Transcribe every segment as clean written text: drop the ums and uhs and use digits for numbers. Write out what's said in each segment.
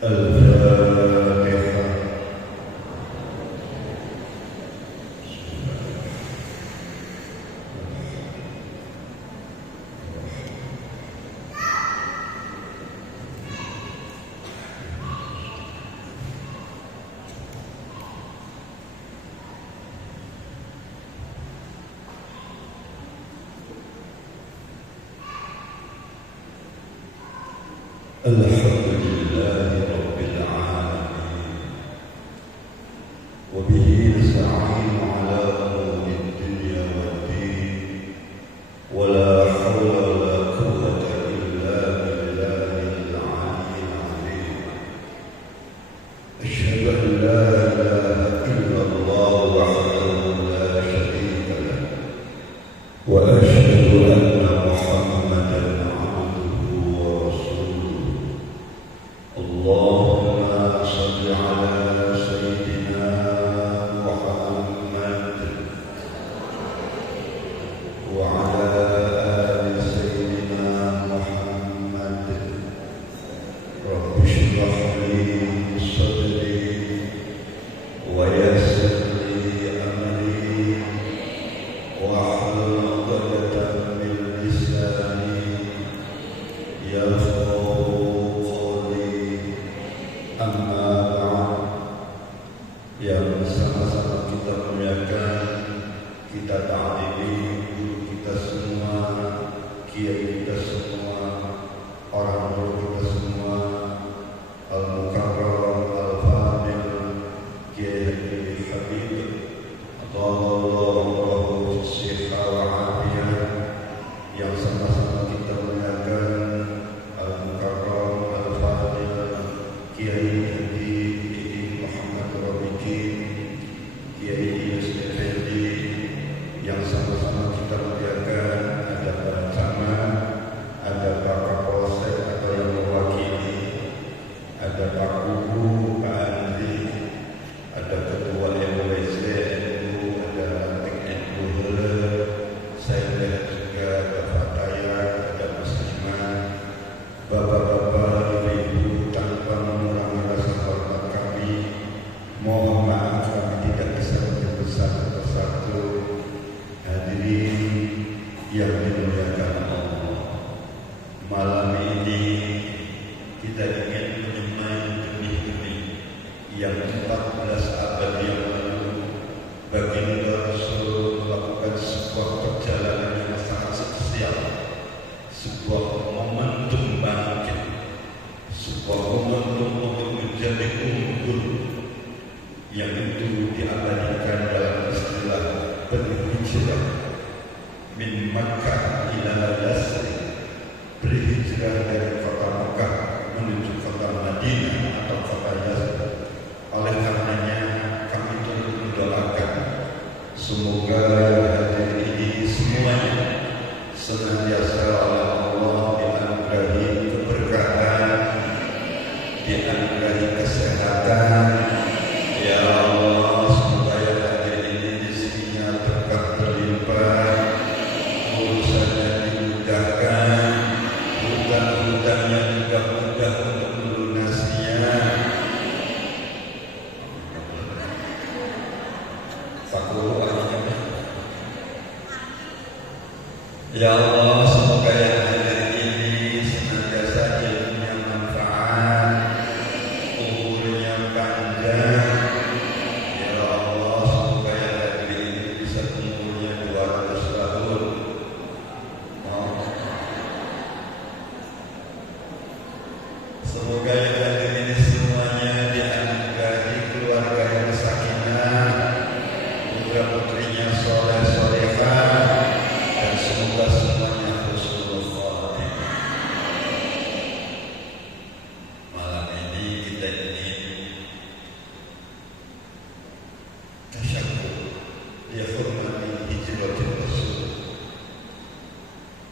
Alhamdulillahi Rabbil Alamin. Wa bihi nasta'inu ala umuri dunya waddin. Wa la hawla wa la quwwata illa billahil aliyyil azim. Asyhadu an la ilaha illallah wahdahu la syarika lah. Wa asyhadu anna Muhammadan Allahumma salli ala Sayyidina Muhammad wa ala ali Sayyidina Muhammad. Rabbi shrah li sadri wa yassir li amri wahlul 'uqdatam min lisani yafqahu amma ba'd. Yang sama-sama kita muliakan, kita ta'zimi guru kita semua, kiai kita semua, orang tua kita semua, Al-Mukarram Al-Fadil Kiai Haji Habib Allahu Sihha wa Afiyah, yang sama-sama kita muliakan Al-Mukarram Al-Fadil Kiai Haji Muhammad Rafiqi, Kiai Yusuf Effendi, yang sama-sama kita muliakan. Ada Pak Camat, ada Pak Kapolsek atau yang mewakili, ada Pak Guru, Pak Andri, ada Ketua MWC NU, ada Ranting NU Hele, saya melihat juga ada Pak Tayak, ada Mas Iman, Bapak-bapak, Ibu-ibu, tanpa mengurangi rasa hormat kami, mohon maaf kami tidak bisa menyebut satu persatu. Hadirin yang dimuliakan Allah, malam ini kita ingin menyemai benih-benih yang 14 abad yang lalu baginda Rasul melakukan sebuah perjalanan yang sangat spesial, sebuah momentum bangkit, sebuah momentum untuk menjadi unggul, yang itu diabadikan dalam istilah berhijrah min Makkah ila Yasrib, berhijrah dari kota Makkah menuju kota Madinah atau kota Yasrib. Oleh karenanya kami turut mendoakan semoga hadir ini semuanya senantiasa oleh Allah dianugerahi keberkahan, dianugerahi kesehatan. Ya Allah, semoga yang hadir ini rezekinya berkah berlimpah, urusannya dimudahkan, hutang-hutangnya juga mudah untuk melunasinya. Pak Guru akhirnya. Ya Allah, semoga yang hadir ini senantiasa ilmunya manfaat, umurnya panjang. Ya Allah, semoga yang hadir ini bisa umurnya 200 tahun. Semoga yang hadir ini semuanya dianugerahi keluarga yang sakinah, putra-putrinya soleh solehah, dan semoga semuanya husnul khatimah. Malam ini kita ingin tasyakkur dihormati hijratul Rasul.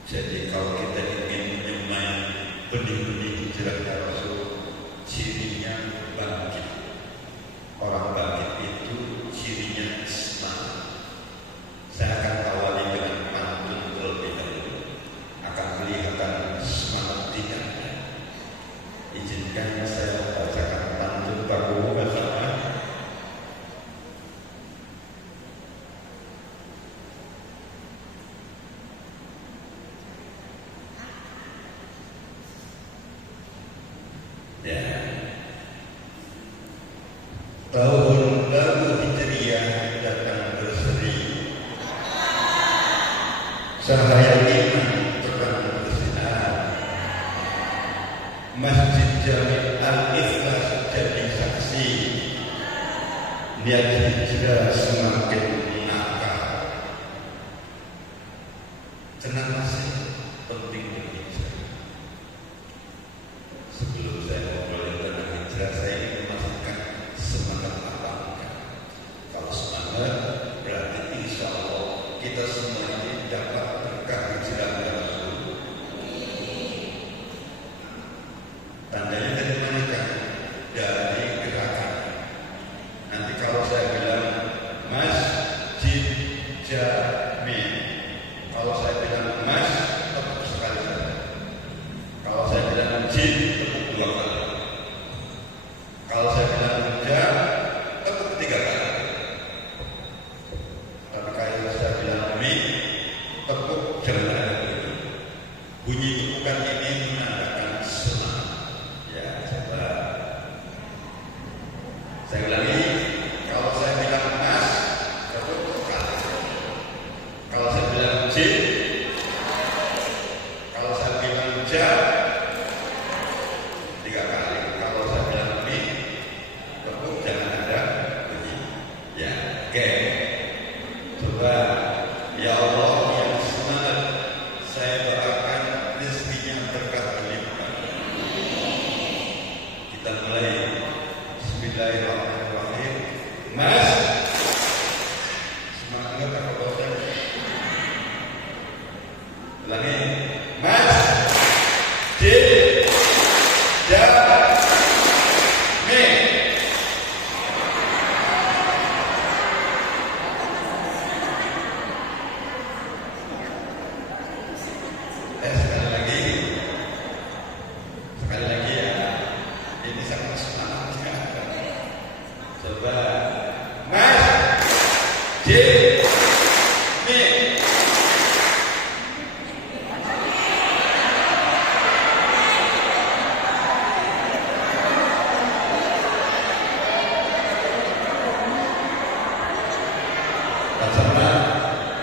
Jadi kalau kita ingin menyemai benih-benih hijrahnya Rasul, Cahaya iman terang bersinar. Masjid Jami Al-Ikhlas jadi saksi. Niat hijrah semakin menakar. Kenapa sih penting berhijrah? Sebelum saya ngobrolin tentang hijrah, saya ingin memastikan semangat apa enggak. Kalau semangat, berarti insya Allah kita semua ini dapat berkah hijrah Rasul. Tandanya dari mana kan? Dari gerakan. Nanti kalau saya bilang Masjid Jami, kalau saya bilang Mas, tepuk sekali saja. Kalau saya bilang Masjid, tepuk 2 kali. Kalau saya bilang Jam, tepuk 3 kali. Tapi kalau saya bilang Mi, tepuk jangan ada bunyi. Bunyi tepukan ini menandakan semangat. Ya, coba. Saya ulangi. Kalau saya bilang Mas, tepuk 2 kali. Kalau saya bilang Jin, kalau saya bilang Jam, 3 kali. Kalau saya bilang Mi, tepuk jangan ada bunyi. Ya, oke. Coba, ya Allah yang semangat, saya doakan rezekinya berkah berlimpah. Kita mulai. Bismillahirrahmanirrahim. Mas, semangat enggak kakak bosan? Ulangi. Mas, Jin, Jam, Mi. Sekali lagi. Sekali lagi ya. Ini sangat semangat ya. Coba. Mas, Jin, Mi. Sama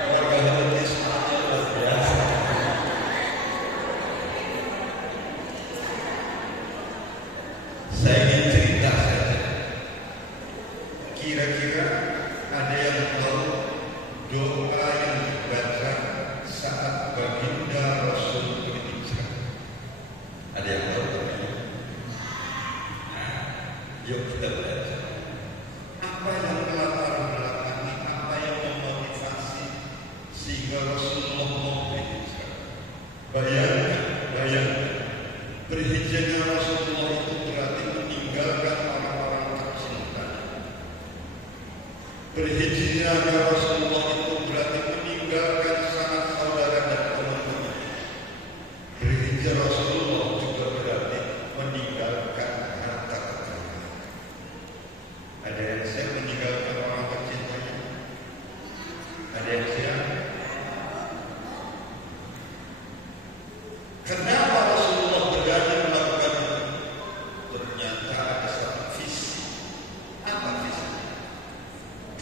keluarga Hadi semangatnya luar biasa. Saya ingin cerita saja. Kira-kira ada yang tahu doa yang dibaca saat baginda Rasul berhijrah? Ada yang tahu doanya? Nah, yuk kita belajar. Apa yang melatar belakangi, apa yang memotivasi sehingga Rasulullah mau berhijrah? Bayangkan, berhijrahnya Rasulullah itu berarti meninggalkan orang-orang tercinta. Berhijrahnya Rasulullah itu berarti meninggalkan sanak saudara dan teman-teman. Berhijrah Rasulullah juga berarti meninggalkan harta kekayaan. Ada yang siap meninggalkan orang tercintanya? Ada yang siap? Kenapa Rasulullah berani melakukan itu? Ternyata ada satu visi. Apa visi?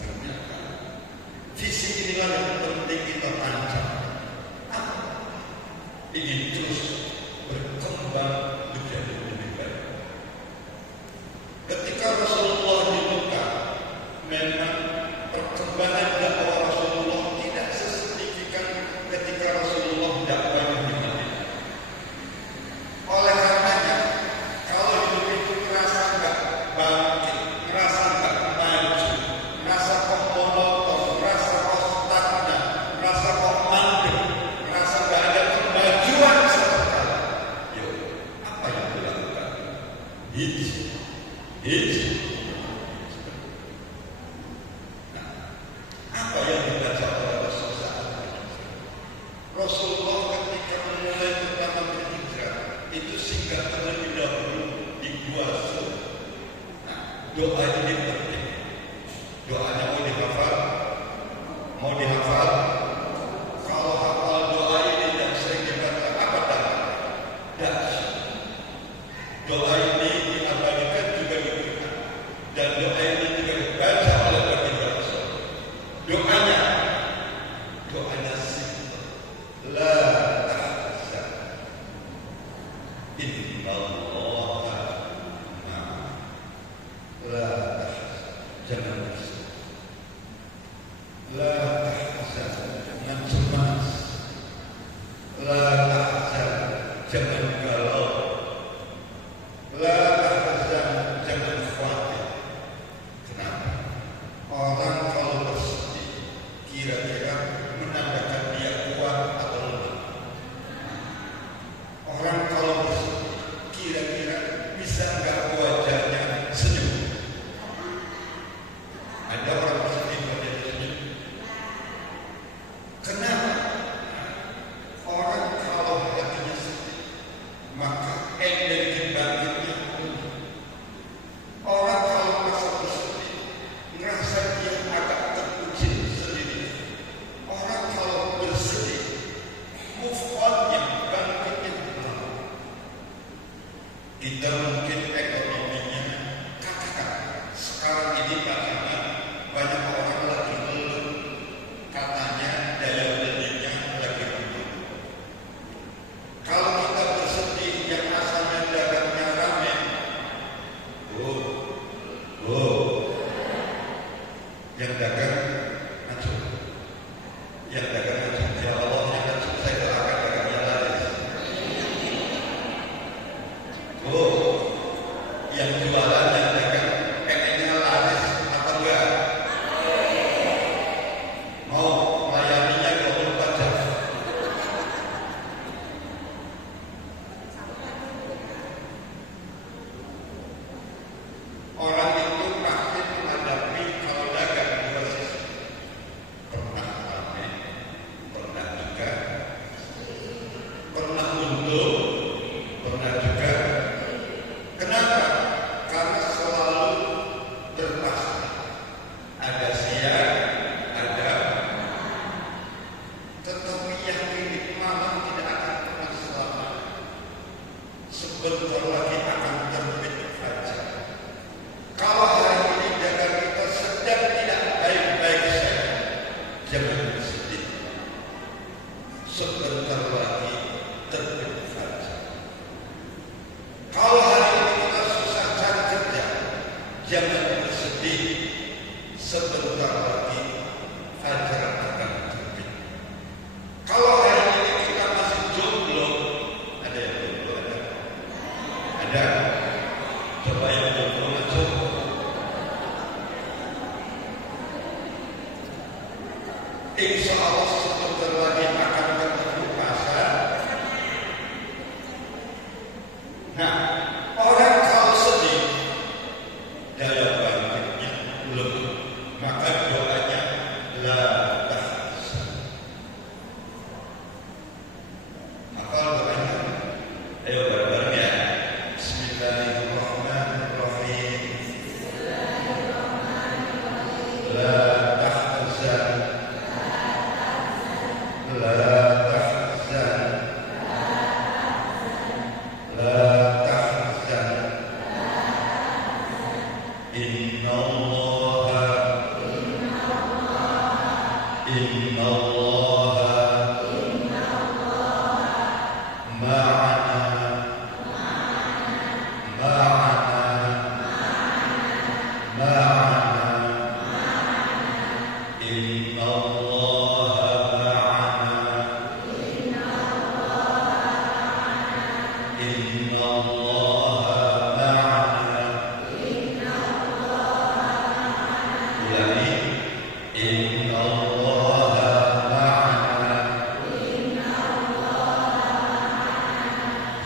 Ternyata visi inilah yang penting kita tancap. Apa? Ingin terus berkembang menjadi lebih baik. Ketika Rasulullah di Mekah, memang perkembangan dakwah Rasulullah tidak sesignifikan ketika Rasulullah dakwah di Madinah. Oleh karenanya, kalau hidup itu merasa enggak bangkit, merasa enggak maju, merasa kok monoton, merasa kok stagnan, merasa kok mandek, merasa enggak ada kemajuan sama sekali. Yuk, apa yang dilakukan? Hijrah. Nah, apa yang dibaca oleh Rasulullah? Rasulullah ketika memulai pertama berhijrah itu singgah terlebih dahulu di Gua Sur. Nah, doa ini penting. Doanya mau dihafal? Mau dihafal? Kalau hafal doa ini dan sering dibaca, apa dapat? Dahsyat. Doa ini diabadikan juga di Quran, dan doa ini juga dibaca oleh baginda Rasul. Doanya simple. jangan galau, la tahzan, jangan khawatir. Kenapa? Orang kalau bersedih kira-kira menandakan dia kuat atau lemah. Orang kalau bersedih kira-kira bisa nggak wajahnya senyum. Ada orang bersedih wajahnya senyum. Kenapa? Orang kalau hatinya sedih maka energi bangkitnya tinggi. Orang kalau merasa bersedih ngerasa dia agak terkucil sendiri. Orang kalau bersedih move on-nya, bangkitnya lemah. Kita mungkin ekonominya katakan sekarang ini belakangan banyak orang lagi ngeluh, katanya daya belinya lagi turun. Kalau kita bersedih yang asalnya dagangnya rame, yang dagang hancur, yang dagang hancur, ya Allah yang hancur, saya doakan dagangnya laris. Yang jualan yang dagang pengennya laris atau enggak? Mau melayaninya 24 jam. Orang itu pasti menghadapi kalau dagang dua sisi. Pernah rame, pernah juga, pernah untung, pernah juga. Kenapa? Karena selalu berpasti. Ada siang, ada. Tetapi yang ini malam tidak akan pernah selama. Sebentar lagi akan terbit fajar. Kalau hari ini dagang kita sedang tidak baik-baik saja, jangan bersedih. Sebentar lagi terbit fajar. Kalau hari ini kita susah cari kerja, jangan bersedih. Sebentar lagi fajar akan terbit. Kalau hari ini kita masih jomblo, ada yang jomblo ada? Ada? Coba yang jomblo masuk. Insya Allah sebentar lagi akan ketemu pasar. Nah, orang kalau sedih daya bangkitnya lemah, maka doanya la tahzan. Hafal doanya? Ayo bareng-bareng ya. Bismillahirrahmanirrahim. La tahzan, la tahzan, la tahzan. Inna Allah ma'ana, Inna Allah ma'ana, Inna Allah ma'ana. Ulangi. Inna Allah ma'ana.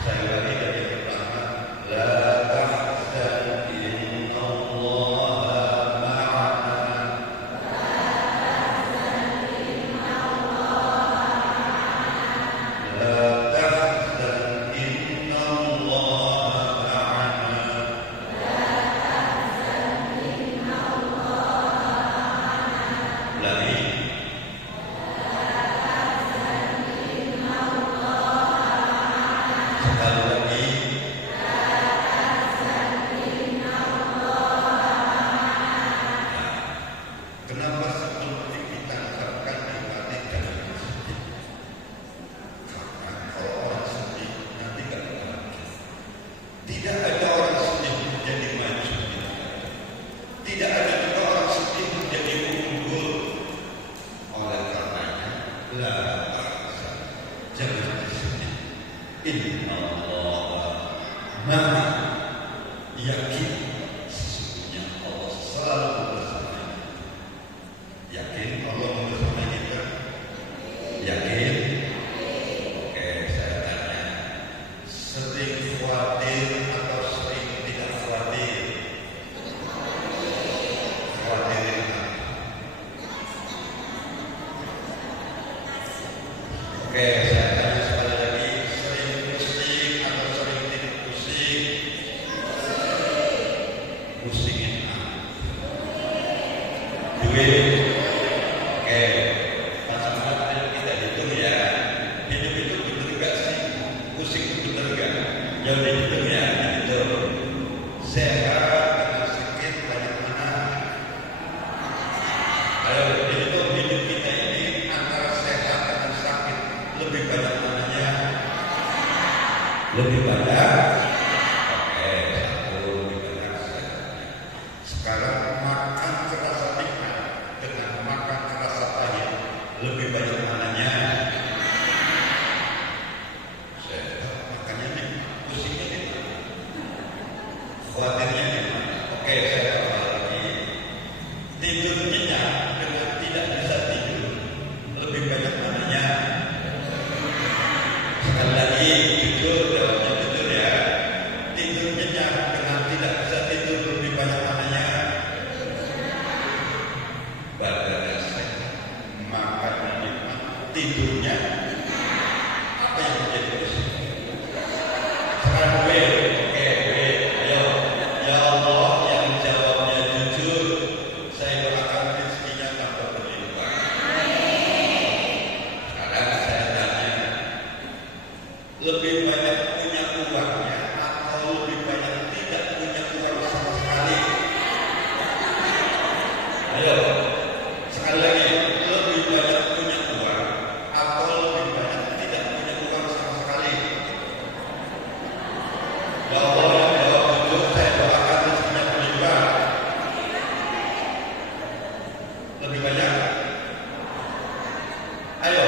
Saya ulangi dari yang pertama. La tahzan, inna Allah ma'ana. La tahzan, inna Allah ma'ana. Ulangi. Sekali lagi. Kenapa seperti kita harapkan ibadah jangan bersedih? Karena kalau orang sedih nanti gak bahagia. Tidak ada orang sedih menjadi maju. Tidak ada juga orang sedih menjadi unggul. Oleh karenanya, la tahzan, jangan bersedih. Allah maha yakin sesungguhnya Allah selalu bersama. Yakin Allah bersama kita? Yakin? Oke, saya tanya, sering khawatir atau sering tidak khawatir? Khawatirin apa? Oke, saya tanya sekali lagi, sering pusing atau sering tidak pusing? Pusingin apa? Duit. Oke, pasangan kita hitung ya. Hidup itu bener gak sih? Pusing itu bener gak? Jauh dihitung ya, dihitung. Sehat dengan sakit banyak mana? Ayo dihitung hidup kita ini antara sehat dengan sakit lebih banyak mananya? Lebih banyak? Oke, satu lebih banyak sehatnya. Sekarang makan terasa nikmat dengan makan terasa pahit lebih banyak mananya? Sehat, makannya nikmat, pusingnya nikmat, khawatirnya nikmat. Oke, saya tambah lagi. Tidur nyenyak dengan tidak bisa tidur lebih banyak mananya? Sekali lagi, jujur, jawabnya jujur ya. Tidur nyenyak dengan tidak bisa tidur lebih banyak mananya? Badannya sehat, makannya nikmat, tidurnya apa yang menjadi pusing? Sekarang gue, oke gue, ayo. Ya Allah yang jawabnya jujur, saya doakan rezekinya tambah berlimpah. Sekarang saya tanya, lebih banyak punya uangnya atau lebih banyak tidak punya uang sama sekali? Ayo, sekali lagi, lebih banyak punya uang atau lebih banyak tidak punya uang sama sekali? Ya Allah yang jawab jujur, saya doakan rezekinya berlimpah. Lebih banyak? Ayo,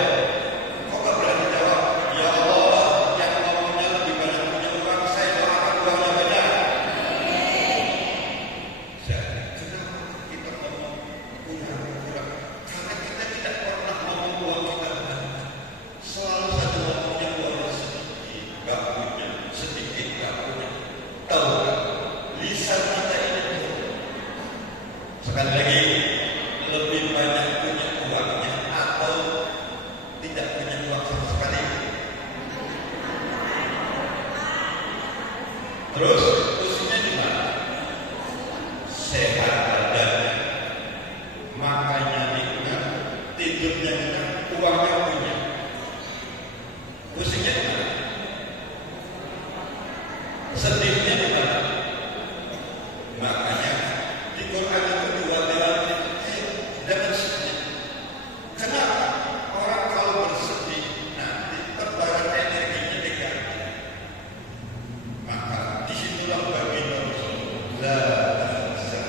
kok gak berani jawab? Ya Allah yang ngomongnya lebih banyak punya uang, saya doakan uangnya banyak. Jadi kenapa kita ngomong kurang? Karena kita tidak pernah ngomong uang kita banyak. Selalu satu ngomongnya uangnya sedikit, gak punya, sedikit gak punya. Tahu gak? Lisan kita ini tuh. Sekali lagi, lebih banyak punya uangnya atau tidak punya uang sama sekali? Terus pusingnya di mana? Sehat badannya, makannya nikmat, tidurnya enak, uangnya punya. Pusingnya di mana? Sedihnya di mana? Makanya di Quran itu diwati-wati, jangan sedih. Kenapa? Orang kalau bersedih nanti tebaran energinya diganti. Maka disitulah bagi Rasul, la tahzan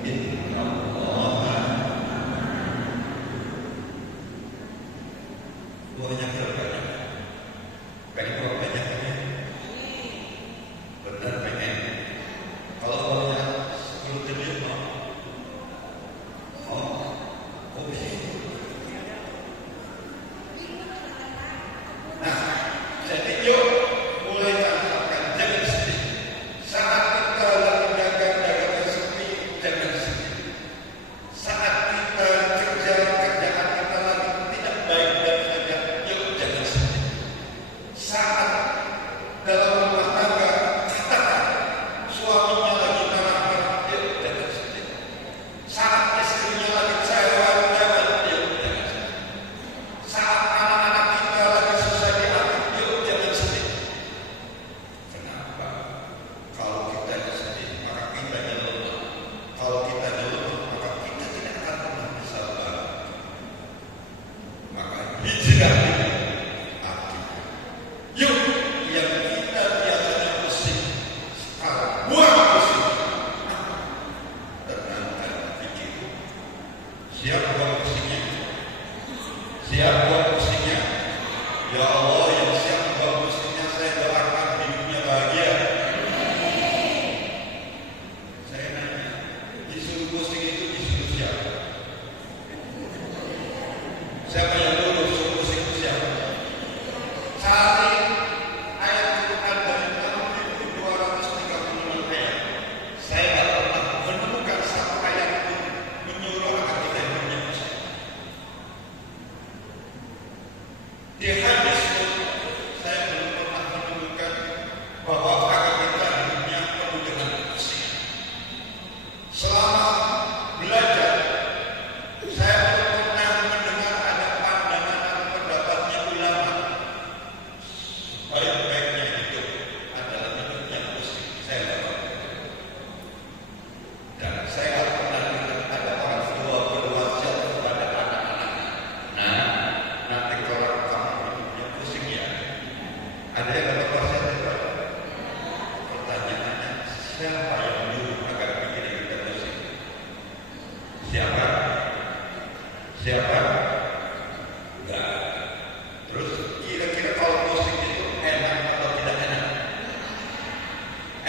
innallaha. Uangnya berapa? Kayak uang banyaknya. Benar.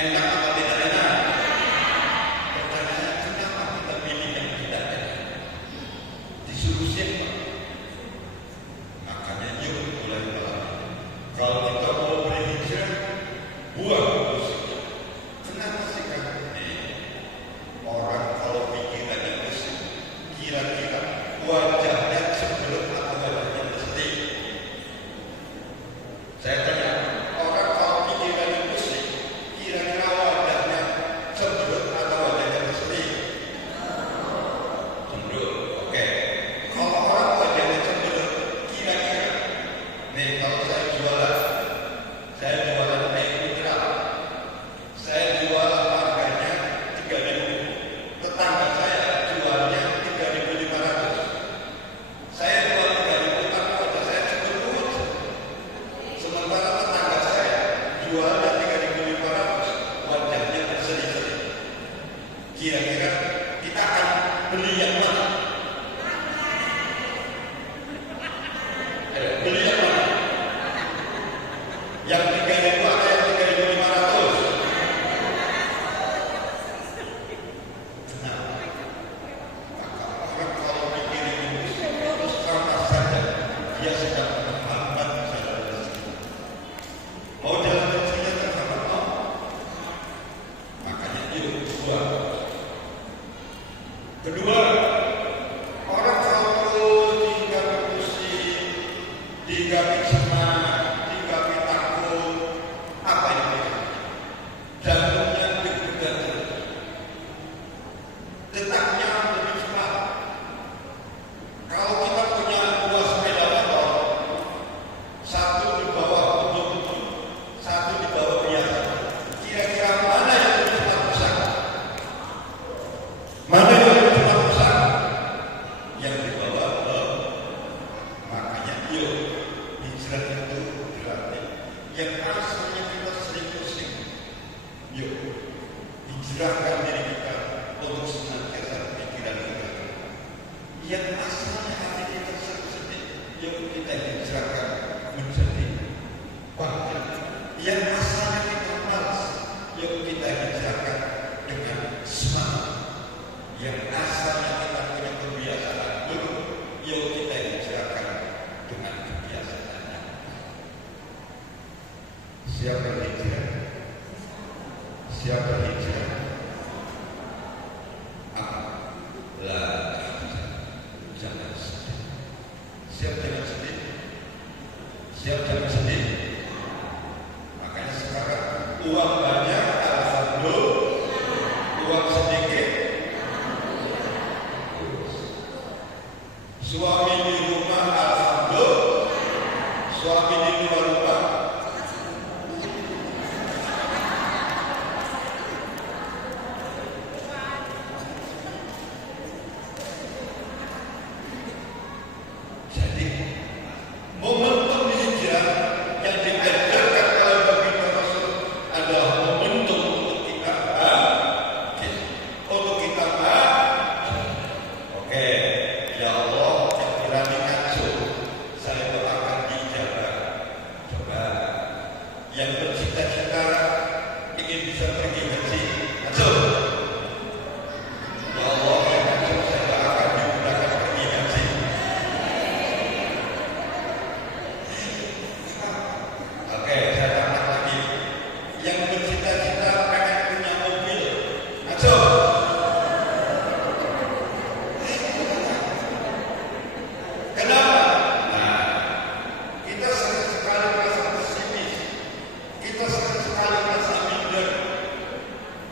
Enak apa tidak enak? Pertanyaannya, kenapa kita pilih yang tidak enak? Disuruh siapa? Makanya yuk mulai malam. Kalau kita mau berhijrah, buang musiknya. Kenapa sih kan? Orang kalau pikirannya musik, kira-kira wajahnya cenderung atau wajahnya berseri? Saya tanya, orang kalau pikirannya musik, kira-kira wajahnya cenderung atau wajahnya berseri? Cenderung, oke. Kalau orang wajahnya cenderung, kira-kira, nih kalau saya jualan air mineral, saya jualan harganya 3.000, tetangga saya jualnya 3.500. Saya jual 3.000 tapi wajah saya cemberut, sementara tetangga saya jualnya 3.500, wajahnya berseri-seri. Kira-kira kita akan beli yang mana? Beli yang mana? Yang 3.000 atau yang 3.500? Nah, maka orang kalau mikirin itu terus karena saja dia sedang menghambat jalan rezeki. Mau jalan rezekinya terhambat, mau? Makanya yuk buang. Kedua, orang kalau terus dihinggapi pusing, dihinggapi cemas, dihinggapi takut, apa yang mereka? Jantungnya deg-degan terus, detaknya lebih cepat. Kalau kita punya 2 sepeda motor, satu di bawah betul-betul, satu di bawah biasa, kira-kira mana yang lebih cepat rusak? Mana yang lebih cepat rusak? Yang di bawah makanya yuk, hijrah itu berarti yang asalnya kita sering pusing, yuk hijrahkan diri kita untuk senantiasa pikiran kita. Yang asalnya hati kita sedih, yuk kita hijrahkan menjadi bangkit. Yang asalnya kita malas, yuk kita hijrahkan dengan semangat. Yang asalnya kita punya kebiasaan buruk, yuk kita hijrahkan dengan kebiasaan. Siapa hijrah? Siapa hijrah? Apa? Jangan sedih. Siap jangan sedih. Siap jangan sedih. Makanya sekarang uang banyak, alhamdulillah. Uang sedikit, suami di rumah, alhamdulillah. Suami di luar rumah, jadi momentum hijrah yang diajarkan oleh baginda Rasul adalah momentum untuk kita bangkit, untuk kita bangkit. Oke, ya Allah, yang berani ngancur, saya doakan dijabah. Coba yang bercita-cita ingin bisa pergi haji, ngancur. Ya Allah, yang ngancur saya doakan dimudahkan pergi haji. Oke, saya tambah lagi. Yang bercita-cita pengen punya mobil, ngancur. Kenapa? Nah, kita sering sekali merasa pesimis, kita sering sekali merasa minder.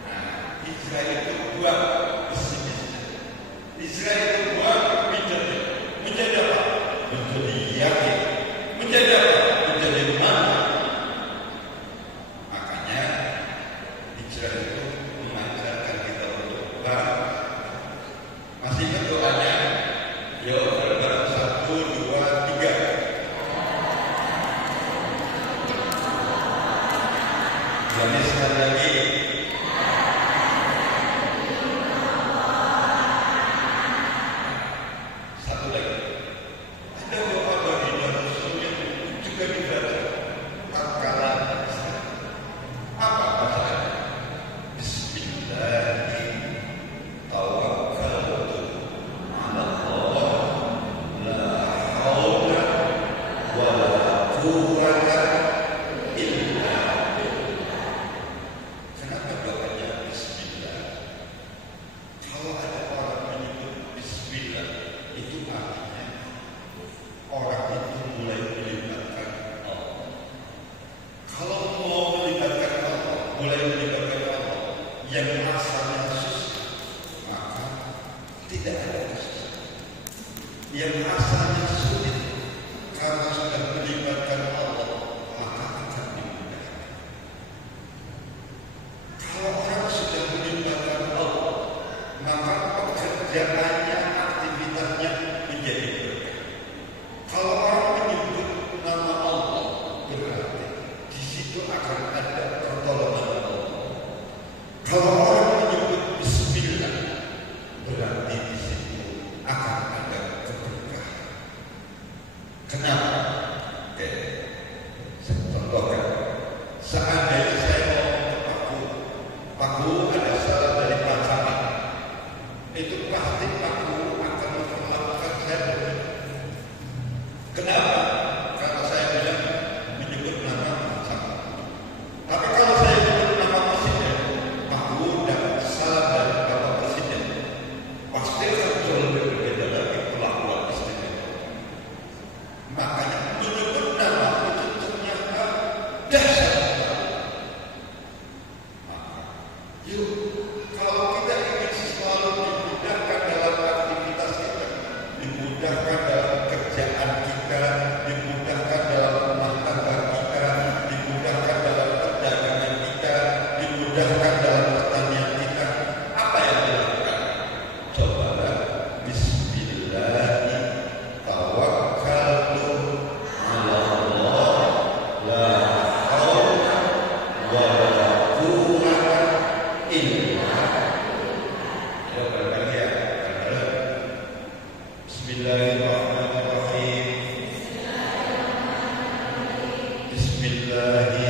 Nah, hijrah itu buang pesimisnya, hijrah itu buang mindernya. Menjadi apa? Menjadi yakin. Menjadi apa? Menjadi mantap. Makanya hijrah itu mengajarkan kita untuk bangkit. Masih ingat doanya? Yuk, bareng-bareng 1, 2, 3. Jadi sekali lagi. Satu lagi. Ada doa baginda Rasul yang juga dibaca tatkala apa bacaan? mulai melibatkan Allah yang asalnya susah, maka tidak ada kesusahan. Yang asalnya sulit, karena sudah melibatkan Allah, maka akan dimudahkan. Kalau orang sudah melibatkan Allah, maka pekerjaannya, aktivitasnya menjadi berkah. Kalau orang menyebut nama Allah, berarti di situ akan ada pertolongan Allah. Kalau orang menyebut Bismillah, berarti di situ akan ada keberkahan. Kenapa? Oke, saya contohkan. Seandainya saya ngomong ke Paku ada salah dari pasangan, itu pasti Paku akan memperlakukan saya berbeda. Kenapa? Karena saya bilang menyebut nama pasangan. Tapi kalau saya menyebut nama presiden, Paku dan salah dari Bapak Presiden, pasti akan jauh lebih berbeda lagi perlakuan istimewa. Makanya menyebut nama itu ternyata dahsyat sekali. Maka, yuk, kalau kita ingin selalu dimudahkan dalam aktivitas kita, dimudahkan dalam kerjaan kita, dimudahkan dalam rumah tangga kita, dimudahkan dalam perdagangan kita, dimudahkan dalam pertanian kita, apa yang dilakukan? Cobalah Bismillahi tawakkaltu ala Allah la haula wa la quwwata illa billah. Bismillahirrahmanirrahim. Bismillahi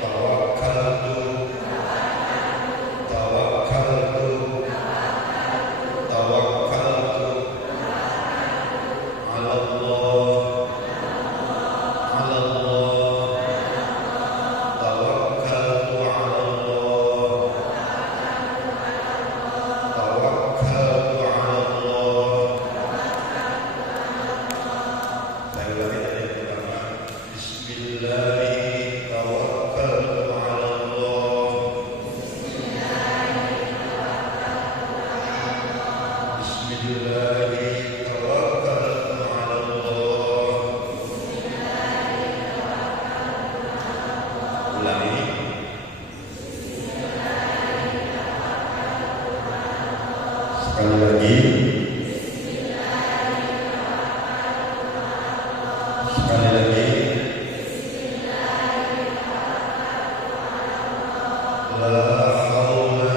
tawakkaltu ala Allah tawakkaltu ala Allah tawakkaltu ala Allah. Saya ulangi tadi yang pertama. Bismillahi tawakkaltu ala Allah. Bismillahi tawakkaltu ala Allah. Ulangi. Sekali lagi. Sekali lagi. La haula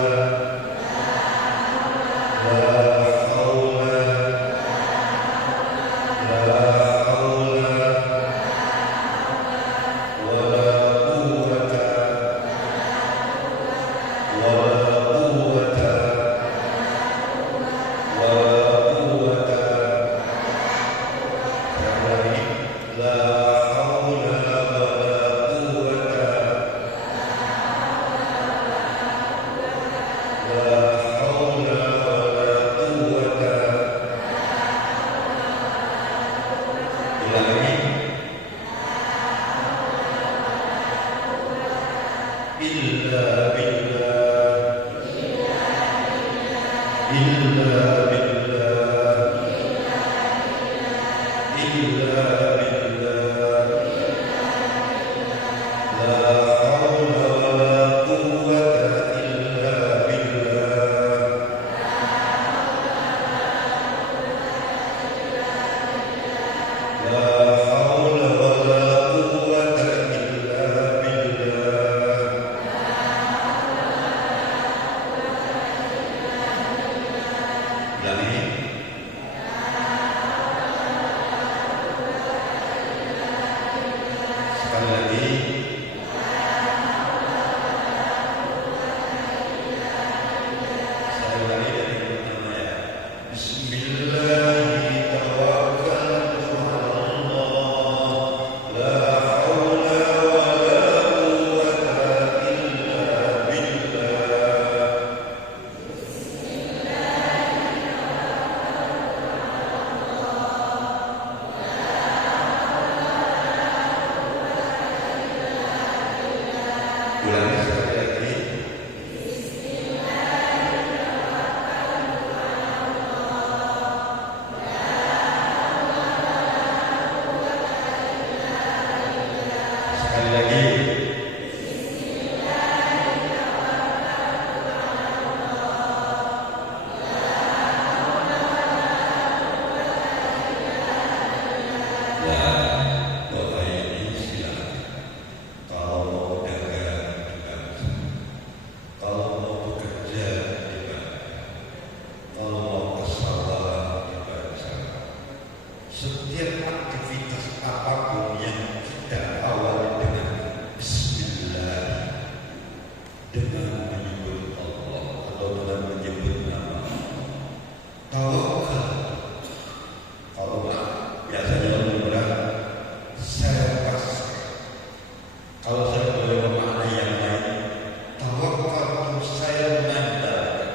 Ulangi sekali lagi. Sekali lagi. Setiap aktivitas apapun yang kita awali dengan Bismillah, dengan menyebut Allah atau dengan menyebut nama tawakal. Kalau biasanya lebih berat, saya pasrah. Kalau saya boleh memaknai yang lain, tawakal itu saya mengandalkan.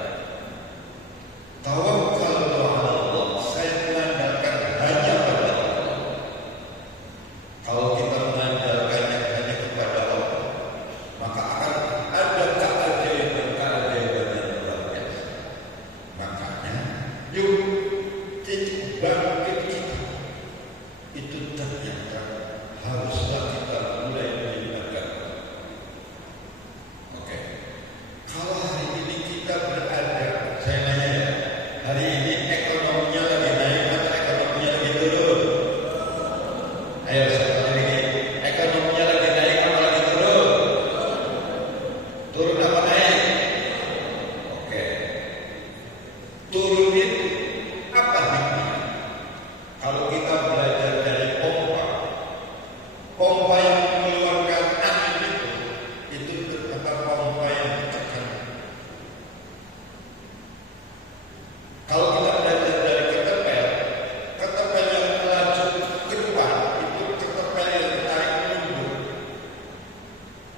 Tawakal ala Allah, saya mengandalkan hanya pada Allah. Kalau kita mengandalkannya hanya kepada Allah, maka akan ada keajaiban-keajaiban yang luar biasa. Makanya, yuk titik bangkit kita itu ternyata haruslah kita mulai melibatkan. Oke. Kalau hari ini kita berada, saya nanya ya, hari ini ekonominya lagi naik atau ekonominya lagi turun? Ayo sekali lagi, ekonominya lagi naik atau lagi turun? Turun apa naik? Oke. Turun itu apa hikmahnya? Kalau kita belajar dari pompa yang mengeluarkan angin itu ternyata pompa yang ditekan. Kalau kita belajar dari ketepel yang melaju ke depan itu ketepel yang ditarik mundur.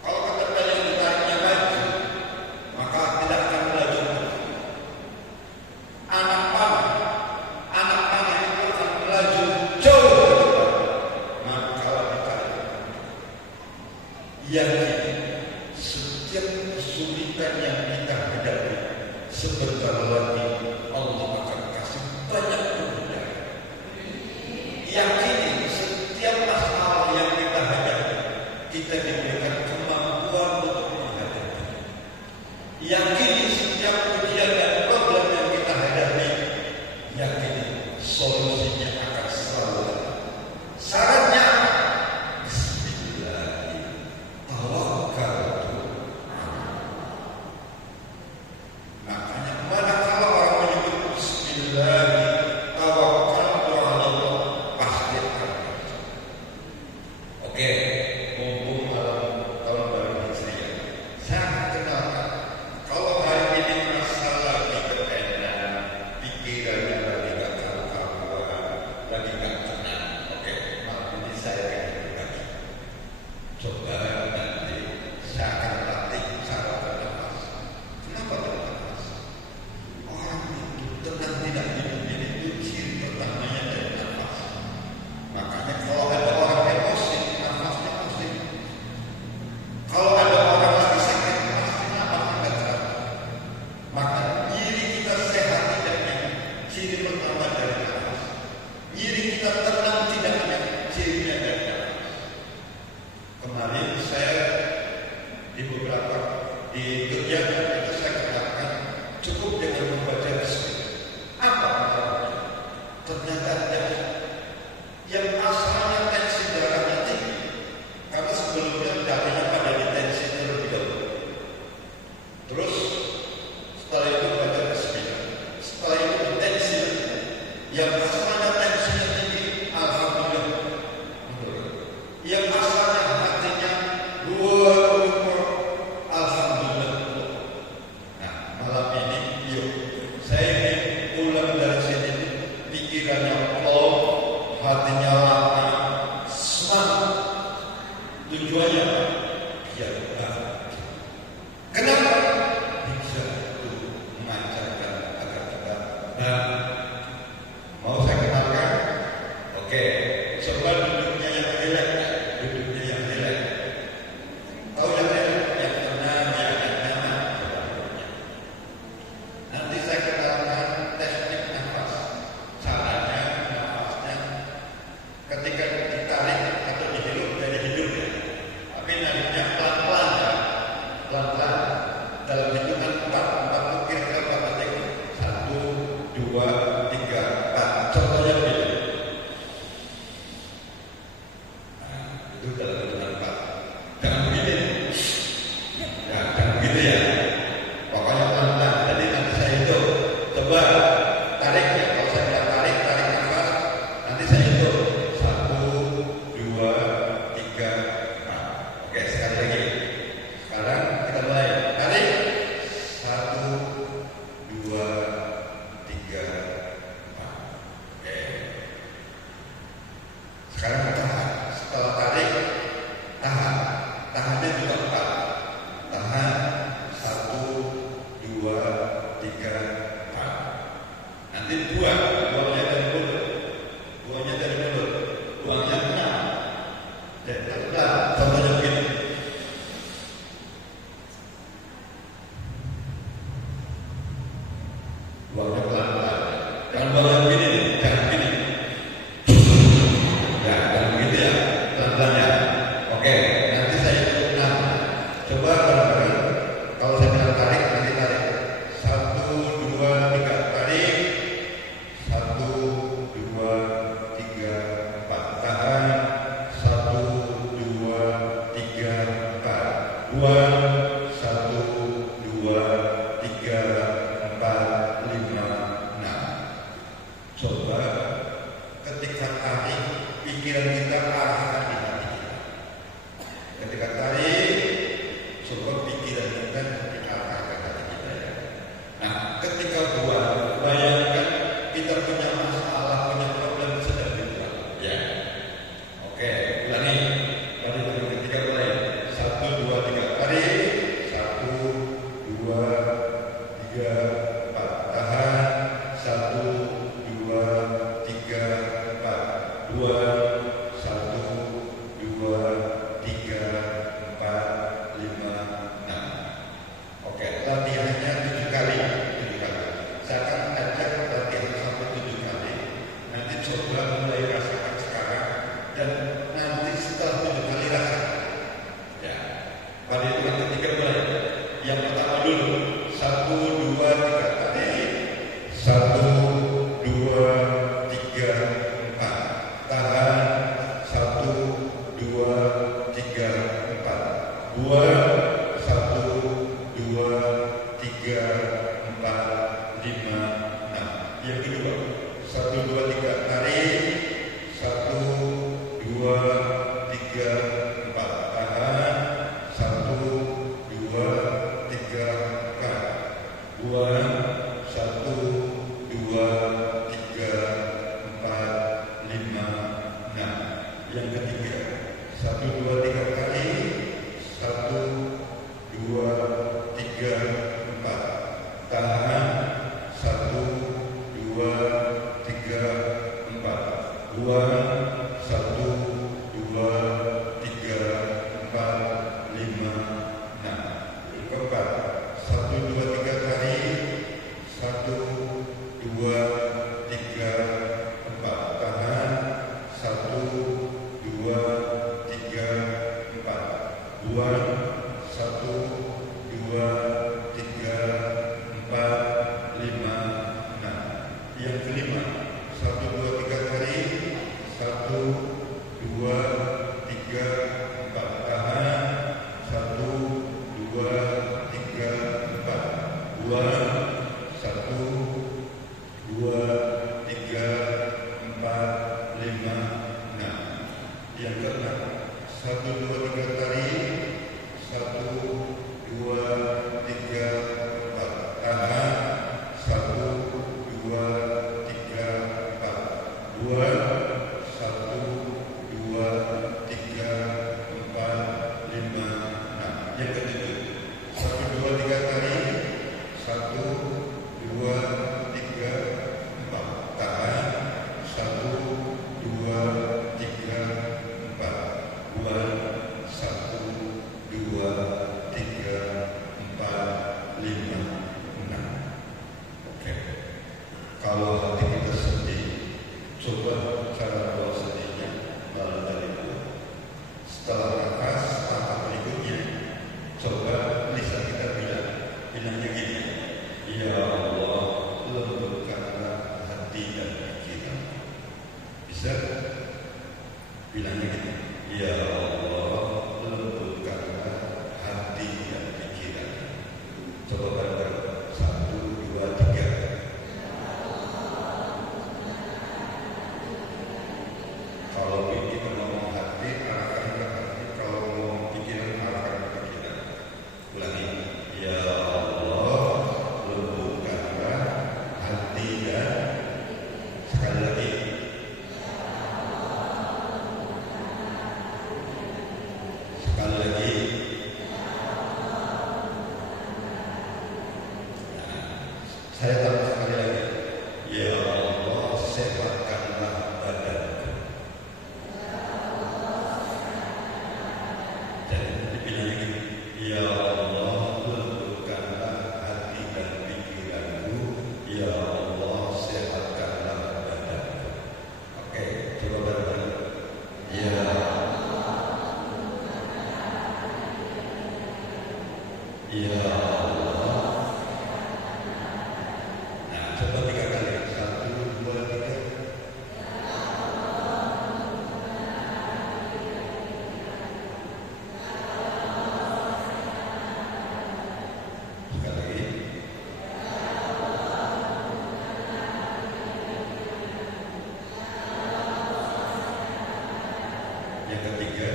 Kalau ketepel yang ditariknya maju, maka tidak akan melaju. Anak panah itu akan melaju jauh ke depan. Maka kalau ditarik, yakin setiap kesulitan yang kita hadapi sebentar lagi Allah akan kasih banyak kemudahan. Yakini setiap masalah yang kita hadapi kita diberikan kemampuan untuk menghadapi. Yakini setiap ujian dan problem yang kita hadapi, yakini solusinya akan selalu ada. Syaratnya Bismillah, tawakkaltu. Makanya manakala orang menyebut Bismillah, tawakkaltu ala Allah, pasti akan berhasil. Oke, mumpung malam Sekarang tahan. Setelah tarik, tahan. Tahannya juga 4. Tahan 1, 2, 3, 4. Nanti buangnya dari mulut. Buangnya 6. Dan pelan, contohnya begini. Buangnya pelan-pelan. Jangan buangnya begini nih, jangan begini. Ya, jangan begitu ya, pelan-pelan ya. Oke, nanti saya hitung 6. Coba bareng-bareng. Kalau saya bilang tarik, nanti tarik. 1, 2, 3, tarik. 1, 2, 3, 4. Tahan. 1, 2, 3, 4. Buang. 1, 2, 3, 4, 5, 6. Coba ketika tarik, pikiran kita arahkan di hati kita. Ketika tarik, coba pikiran kita diarahkan ke hati kita ya. Nah, ketika buang, bayangkan kita punya masalah, punya problem sedang dibuang. Ya. Oke, ulangi. Mari dulu ketika mulai. 1, 2, 3, tarik. 1, 2, 3, 4. Tahan. 1, 2, 3, 4. Buang. 1, 2, 3, 4, 5, 6. Oke, latihannya 7 kali. 7 kali. Saya akan ajak latihan sampai 7 kali. Nanti coba mulai rasakan sekarang dan nanti setelah 7 kali rasakan. Ya. Pada hitungan ketiga mulai. Yang pertama dulu. 1, 2, 3 tarik. 1, 2, 3, 4. Tahan. 1, 2, 3, 4. Buang. 1, 2, 3, 4, 5, 6. Yang kedua. 1, 2, 3 tarik. 1, 2, 3, 4. Tahan. 1, 2, 3, 4. Buang. 1, 2, 3, 4, 5, 6. Yang ketiga. 1, 2, 3 kali. 1, 2, 3, 4. Tahan. 1, 2, 3, 4. Buang. 1, 2, 3, 4, 5, 6. Yang keempat. 1, 2, 3 kali. 1, 2, 3, 4. Tahan. 1, 2, 3, 4. Buang. 1, 2, 3, 4, 5, 6. Yang kelima. 1, 2, 3 kali. 1, 2, 3, 4. Tahan. 1, 2, 3, 4. Buang. 1, 2, 3, 4, 5, 6. Yang keenam. 1, 2, 3 kali. 1, 2, 3, 4. Tahan. 1, 2, 3, 4. Buang. 1, 2, 3, 4, 5, 6. Yang ketujuh. 1, 2, 3 kali. 1, 2, 3, 4. Tahan. 1, 2, 3, 4. Buang. 1, 2, 3, 4, 5, 6. Oke. Kalau hati kita sedih, coba cara bawa sedihnya lalu dari itu. Setelah nafas, langkah berikutnya, coba lisan kita bilangnya gini. Ya Allah, lembutkanlah hati dan pikiran. Bisa? Bilangnya gini. Ya Allah, lembutkanlah hati dan pikiran. Coba bareng-bareng. 1, 2, 3. Kalau kita ngomong hati, arahkan ke hati. Kalau ngomong pikiran, arahkan ke pikiran. Ulangi. Ya Allah, lembutkanlah hati dan sekali lagi. Ya Allah, lembutkanlah hati dan pikiranku. Ya Allah, sehatkanlah badanku. Oke, coba bareng-bareng. Ya Ya Allah. Nah, coba 3 kali. 1, 2, 3. Sekali lagi. Yang ketiga.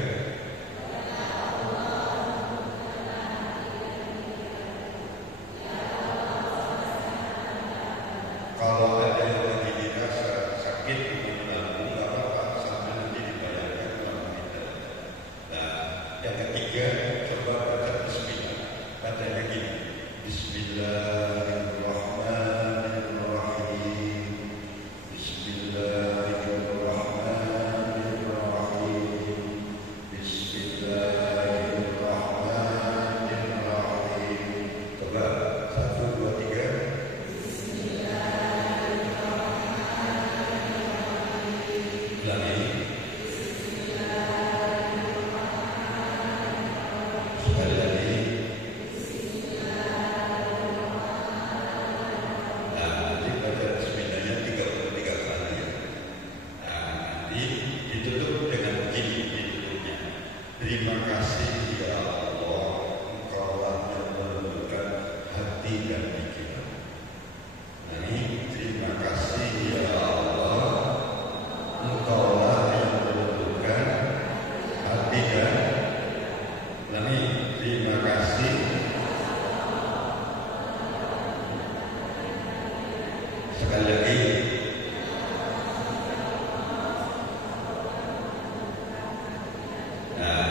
Kalau ada yang lagi dirasa sakit di lambung, nggak apa-apa, sambil nanti dibayarkan uang kita. Nah, yang ketiga, coba baca bismillah. Bacanya gini. Bismillahirrahmanirrahim. Bismillahirrahmanirrahim. Bismillahirrahmanirrahim. Coba 1, 2, 3. Ulangi. Sekali lagi. Nah, nanti baca bismillahnya 33 kali. Nah, nanti ditutup dengan begini ditutupnya. Terima kasih ya Allah, Engkaulah yang melembutkan hati dan pikiran. Nah, ini terima kasih ya Allah, Engkaulah yang melembutkan hati dan ulangi. Terima kasih. Sekali lagi. Nah,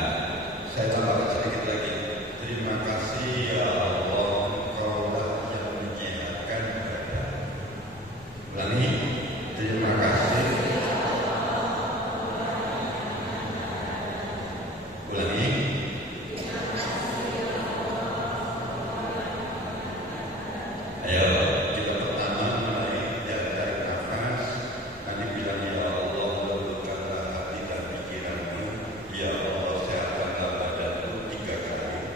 saya tambahkan sedikit lagi. Terima kasih ya Allah, Engkaulah yang menyehatkan badan. Ulangi. Terima kasih. Ulangi. Ayo, kita pertama mulai dari tarik nafas. Nanti bilang ya Allah, lembutkanlah hati dan pikiranku. Ya Allah, sehatkanlah badanku 3 kali.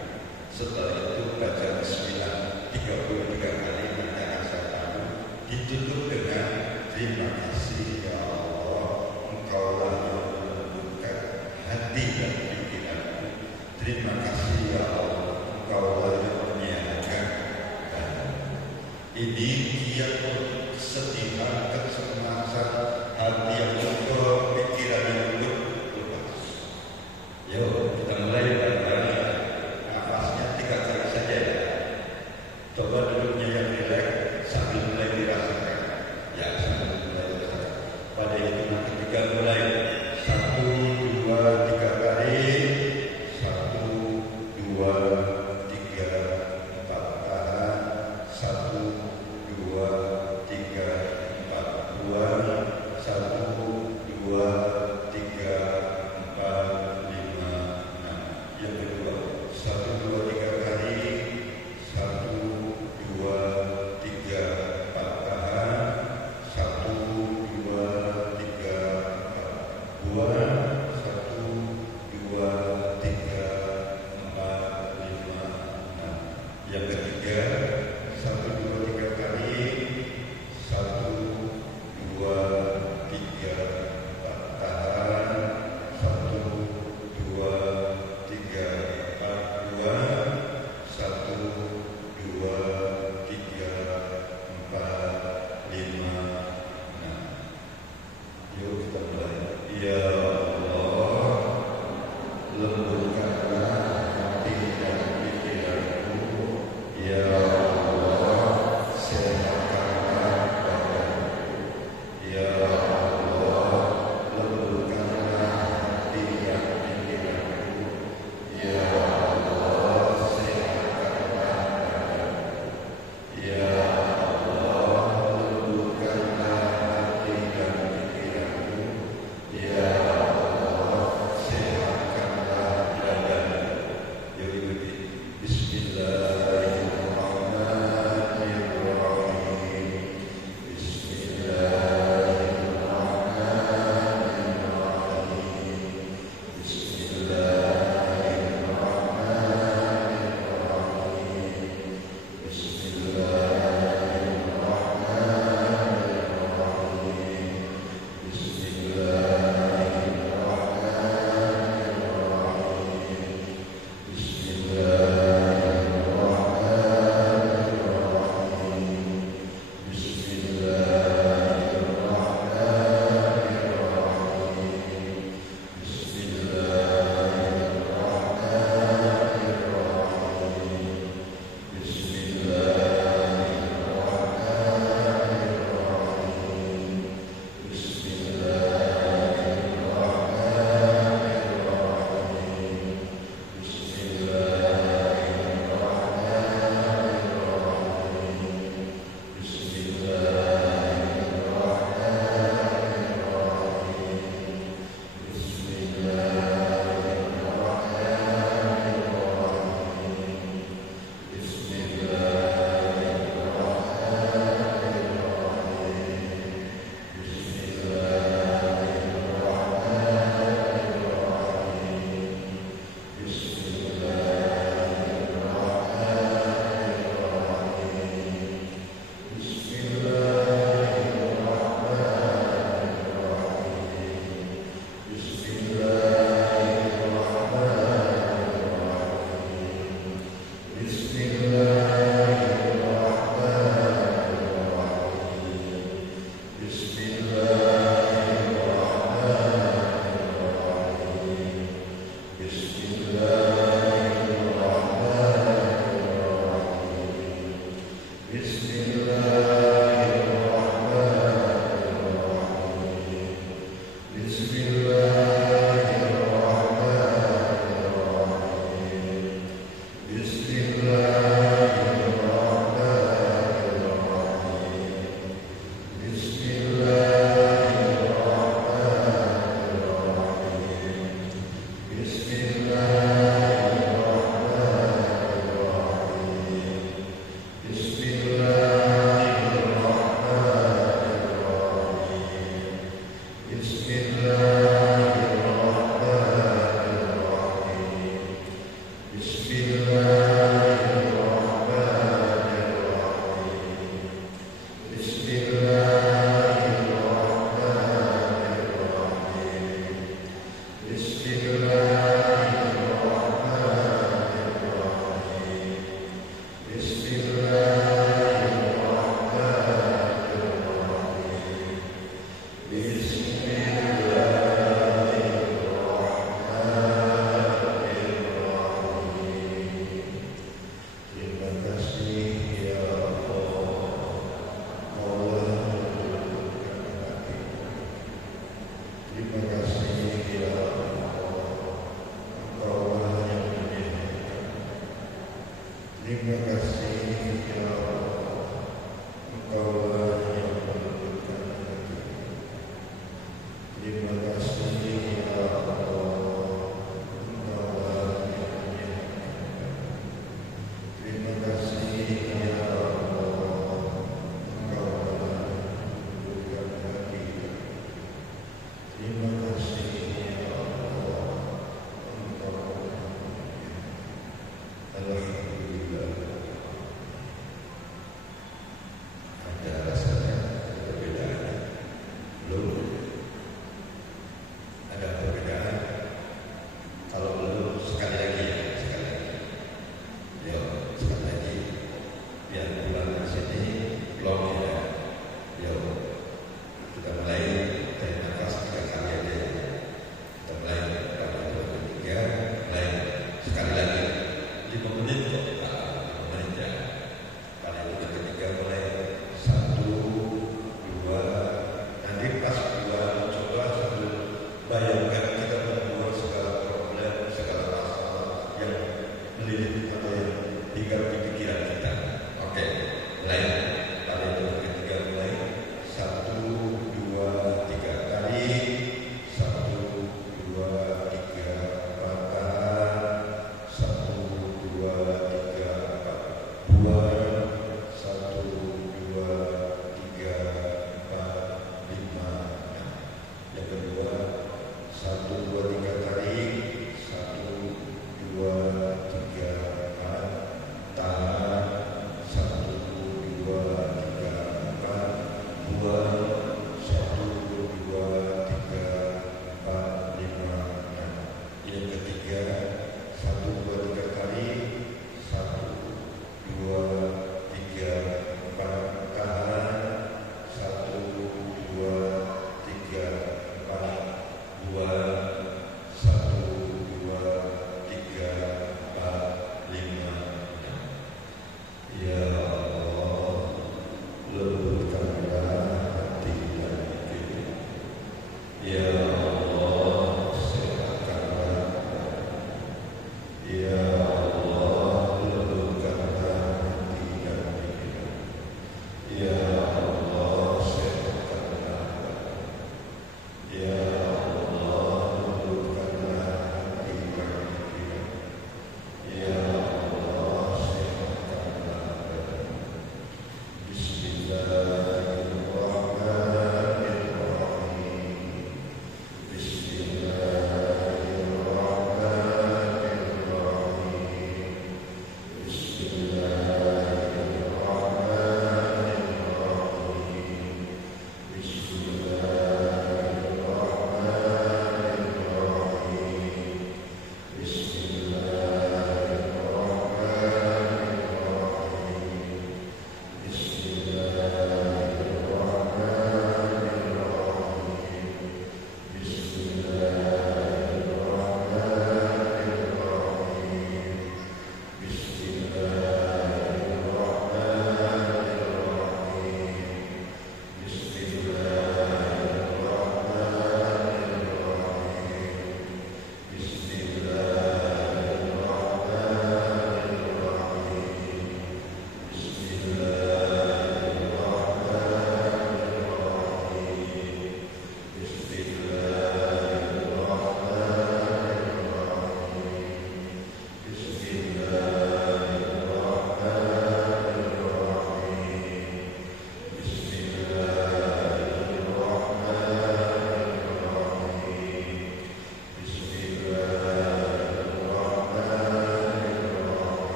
Setelah itu baca bismillah 33 kali. Nanti akan saya tahu. Ditutup dengan terima kasih ya Allah, Engkaulah yang melembutkan hati dan pikiranku. Terima kasih ya Allah, Engkaulah yang menyehatkan badan. Ini kiat kesedihan, kecemasan, hati yang luntur, pikiran yang lepas. Yuk, kita mulai bareng-bareng. Nafasnya 3 kali saja ya. Coba duduknya yang rileks sambil mulai dirasakan. Ya, sambil mulai dirasakan. Pada hitungan ketiga mulai. 1, 2, 3 kali. 1, 2, 3, 4 tahan. 1, 2, 3, 4 buang. 1, 2, 3,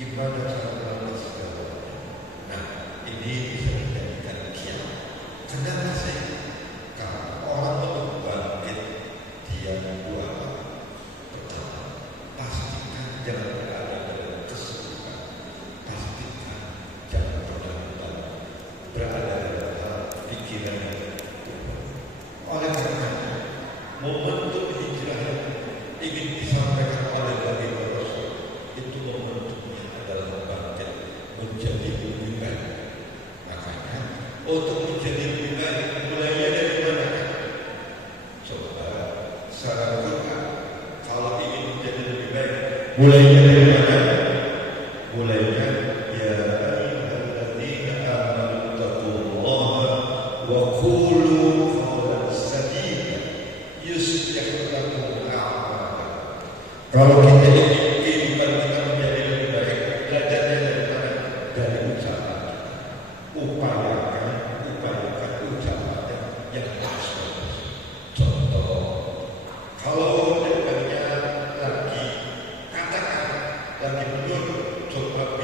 gimana cara melepaskan. Nah, ini bisa dijadikan kiat. Kenapa sih? Karena orang untuk bangkit dia dua. Pertama, pastikan jangan berada dalam kesulitan. Pastikan jangan pernah berada dalam pikiran yang berubah. Oleh karena momentum hijrah yang ingin disampaikan oleh Nabi Rasul itu momentumnya adalah bangkit menjadi lebih baik. Makanya untuk menjadi lebih baik mulainya dari mana? Coba sarankan kalau ingin menjadi lebih baik mulainya dari mana? Mulainya ya ayyuhalladzina amanu taqullaha wa qulu qawlan sadida yuslih lakum a'malakum. Kalau kita ingin kehidupan kita menjadi lebih baik, belajarnya dari mana? Dari ucapan. Upayakan ucapannya yang bagus. Contoh, kalau dengannya lagi katakan lagi menurut, coba